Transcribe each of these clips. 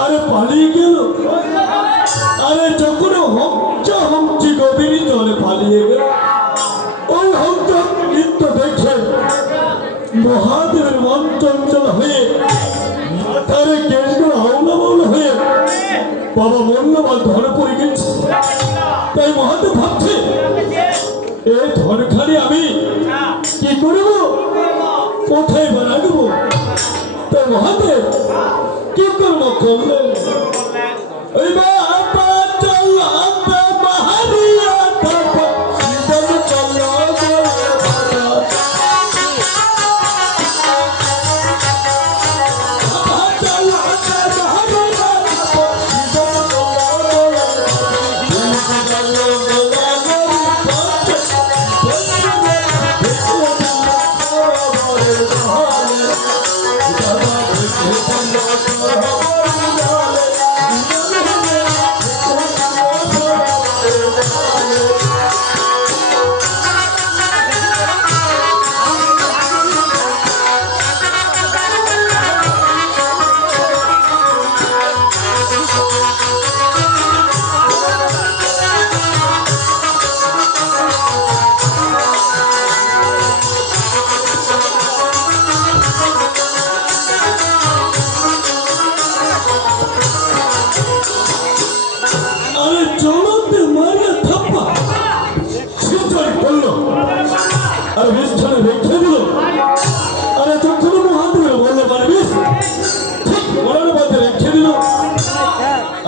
अरे पालिए गेल अरे যখন হংচি গভীর জলে পালিয়ে গেল ওই হংচ নৃত্য দেখে মহাদেবের মন চঞ্চল হয়ে মাথারে কেশগুলো হাওলা বাউলা হয়ে বাবা মূল্যবান ধরে পড়ে গেছে। তাই মহাদেব ভাবছে এই ধনখানি আমি কি করব, কোথায় বা রাখবো। তাই মহাদেব কি করবো করলেন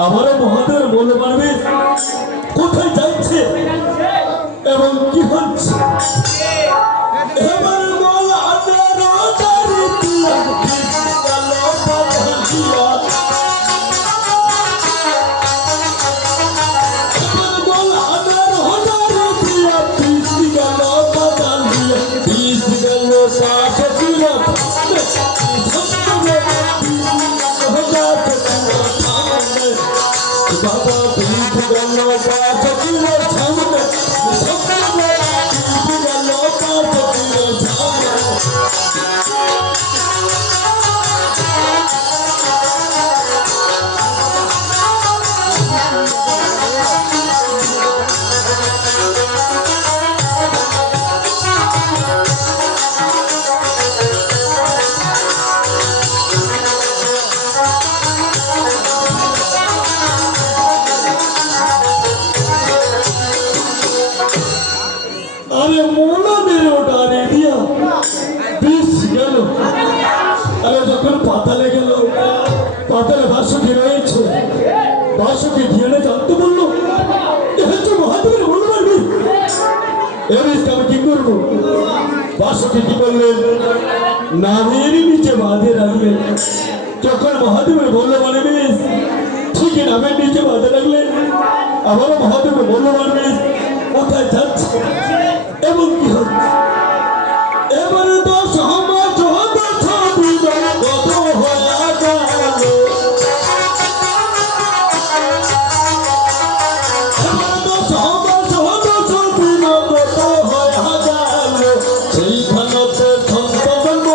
আমারও মহাদেবের বলতে পারবে কোথায় যাচ্ছে এবং কি হচ্ছে। এবার বল अरे मोला मेरे उठाने दिया बीस गलो अरे যখন পাতালে গেল পাতালে বাসুকি রয়েছে বাসুকি ধিয়ানে জানতে বললো এ হচ্ছে মহাদেবের বলতে পারবি এর আমি কি করবো। বাসুকি কি করলেন নামের নিচে বাঁধে রাখলেন। যখন মহাদেবের বললো মানে বেশ ঠিকই নামের নিচে বাঁধে রাখলেন। আবারও মহাদেবের বললো মানে বেশ কোথায় যাচ্ছে এবং কি হচ্ছে। এবারে তো সমাজ হতে ছবি কত হয়ে গেল এবারে তো সমাজ হতে ছবি কত হয়ে গেল সেইখানে সন্তোষ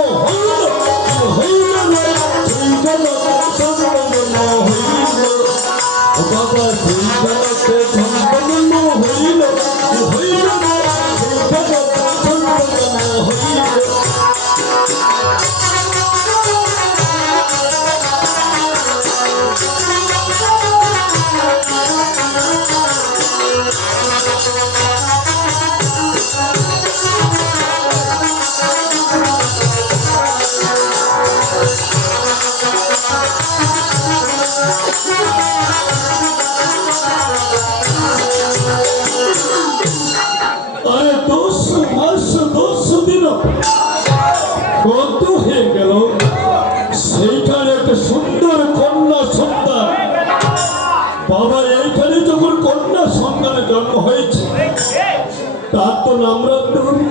তার তো নাম রাখতে হবে,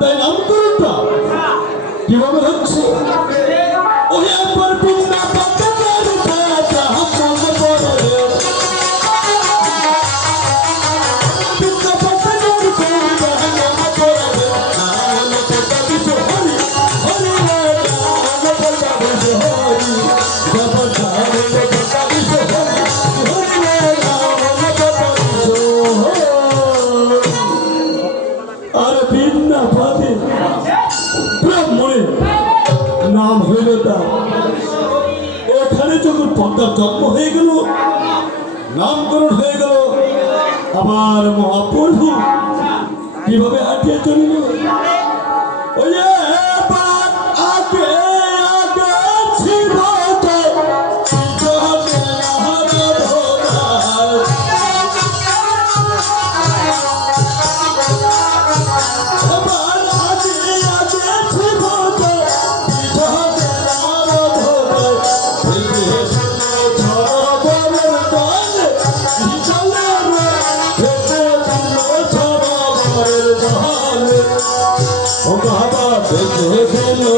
তাই নামকরণটা কিভাবে হচ্ছে? ওই একবার বিনা পাতার কাটা মনে পড়ে, বিনা পাতার কাটা মনে পড়ে, মনে পড়ে কিছু হরি হরি মনে পড়ে কিছু হরি, যখন মনে পড়ে কিছু হরি হরি মনে পড়ে কিছু হরি। আর বিনা পাতে ব্রাহ্মণের নাম হইল তার। এখানে যখন পদ্মার জন্ম হয়ে গেল, নামকরণ হয়ে গেল, আবার মহাপ্রভু কিভাবে হাঁটিয়ে চলিল? ওই যে এবার আগে আগে ছিল তো জগন্নাথ ভোলার। এবার আগে আগে ছিল তো জগন্নাথ ভোলার। ভেবে শুনে সরোবরের জলে জলে ভেবে শুনে সরোবরের জলে ও বাবা ভেবে শুনে